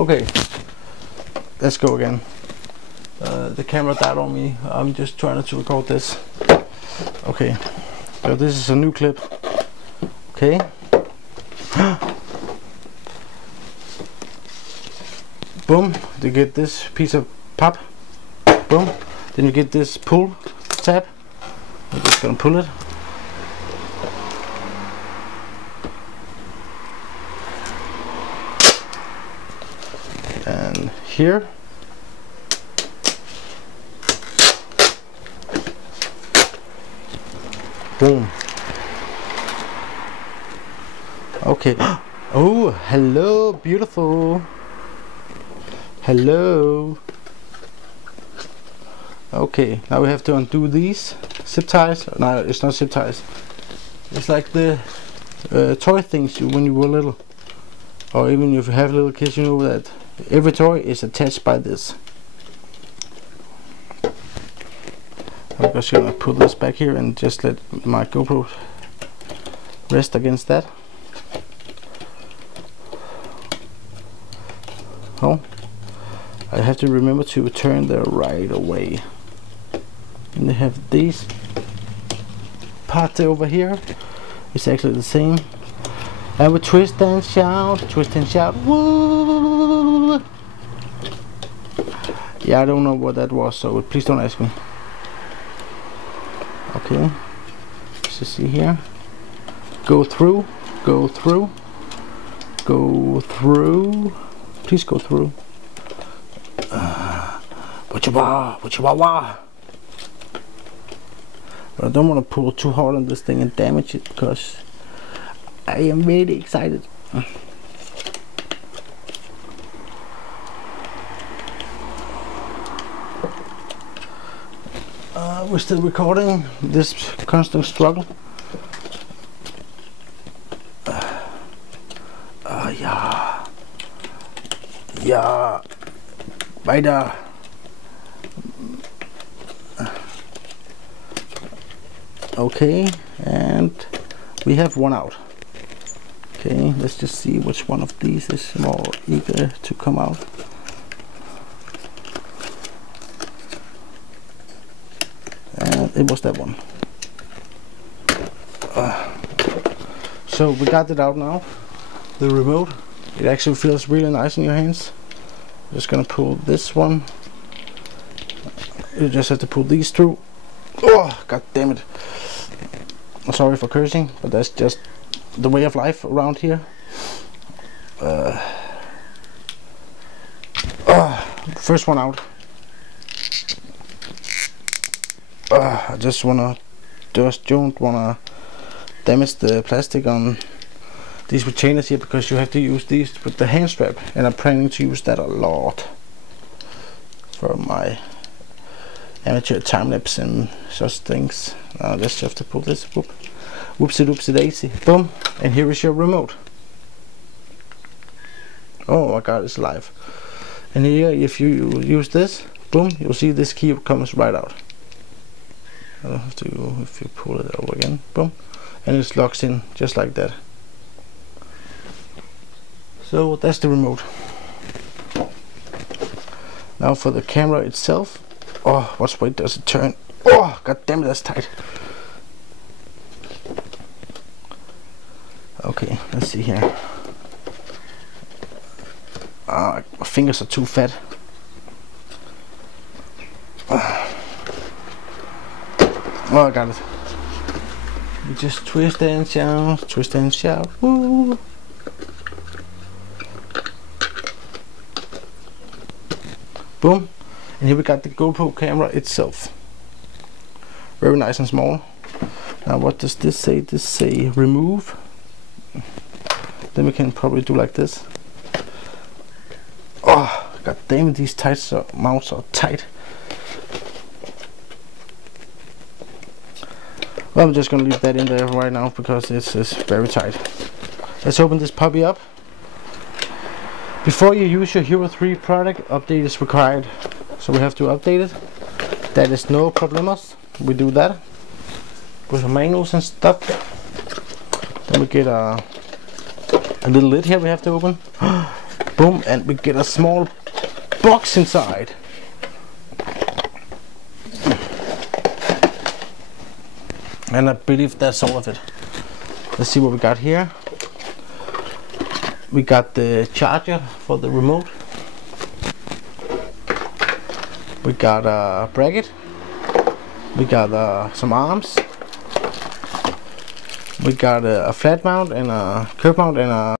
Okay, let's go again. The camera died on me. I'm just trying to record this. Okay, so this is a new clip. Okay. Boom, you get this piece of pop. Boom, then you get this pull tab. I'm just gonna pull it. And here. Boom. Okay. Oh, hello, beautiful. Hello. Okay, now we have to undo these zip ties. No, it's not zip ties. It's like the toy things when you were little, or even if you have little kids, you know that every toy is attached by this. I'm just gonna put this back here and just let my GoPro rest against that. Oh, I have to remember to turn the right away. And they have these parts over here. It's actually the same. And we twist and shout, woo! Yeah, I don't know what that was, so please don't ask me. Okay, so see here. Go through, go through, go through. Please go through. What you wah. But I don't want to pull too hard on this thing and damage it, because I am really excited. We're still recording this constant struggle. Yeah, weiter. Okay, and we have one out. Okay, let's just see which one of these is more eager to come out. And it was that one. So we got it out now. The remote. It actually feels really nice in your hands. I'm just gonna pull this one. You just have to pull these through. Oh, god damn it. I'm sorry for cursing, but that's just the way of life around here. First one out. I just don't wanna damage the plastic on these retainers here, because you have to use these with the hand strap, and I'm planning to use that a lot for my amateur time lapse and such things. Now just have to pull this. Whoopsie doopsie daisy. Boom, and here is your remote. Oh my god, it's live. And here, if you use this, boom, you'll see this key comes right out. I don't have to, if you pull it over again, boom, and it locks in just like that. So that's the remote. Now for the camera itself. Oh, what way does it turn? Oh, god damn it, that's tight. Okay, let's see here. My fingers are too fat. Oh, I got it. You just twist and shout, woo! Boom, and here we got the GoPro camera itself. Very nice and small. Now what does this say? This say remove. Then we can probably do like this. Oh, god damn it, these mounts are tight. Well, I'm just gonna leave that in there right now because it's very tight. Let's open this puppy up. Before you use your Hero 3 product, update is required. So we have to update it. That is no problemos. We do that with the manuals and stuff. Then we get a little lid here we have to open. Boom, and we get a small box inside. And I believe that's all of it. Let's see what we got here. We got the charger for the remote. We got a bracket. We got some arms. We got a flat mount and a curve mount and a